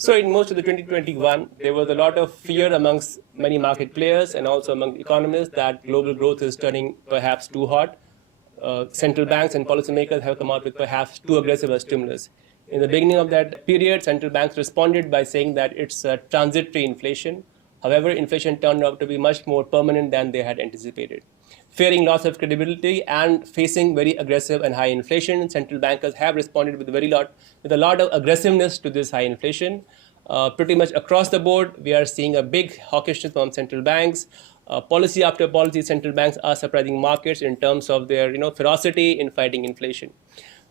So in most of the 2021, there was a lot of fear amongst many market players and also among economists that global growth is turning perhaps too hot. Central banks and policymakers have come out with perhaps too aggressive a stimulus. In the beginning of that period, central banks responded by saying that it's a transitory inflation. However, inflation turned out to be much more permanent than they had anticipated. Fearing loss of credibility and facing very aggressive and high inflation, central bankers have responded with a lot of aggressiveness to this high inflation. Pretty much across the board, we are seeing a big hawkishness from central banks. Policy after policy, central banks are surprising markets in terms of their ferocity in fighting inflation.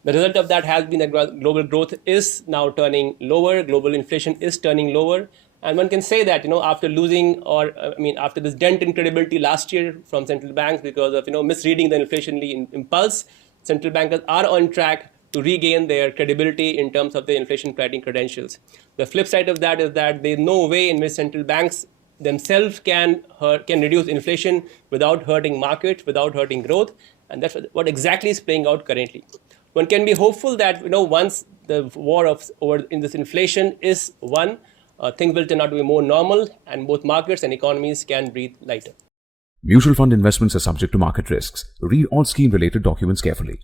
The result of that has been that global growth is now turning lower, global inflation is turning lower. And one can say that, after losing after this dent in credibility last year from central banks because of, misreading the inflationary impulse, central bankers are on track to regain their credibility in terms of their inflation fighting credentials. The flip side of that is that there is no way in which central banks themselves can reduce inflation without hurting markets, without hurting growth. And that's what exactly is playing out currently. One can be hopeful that, once the war over this inflation is won, things will turn out to be more normal and both markets and economies can breathe lighter. Mutual fund investments are subject to market risks. Read all scheme-related documents carefully.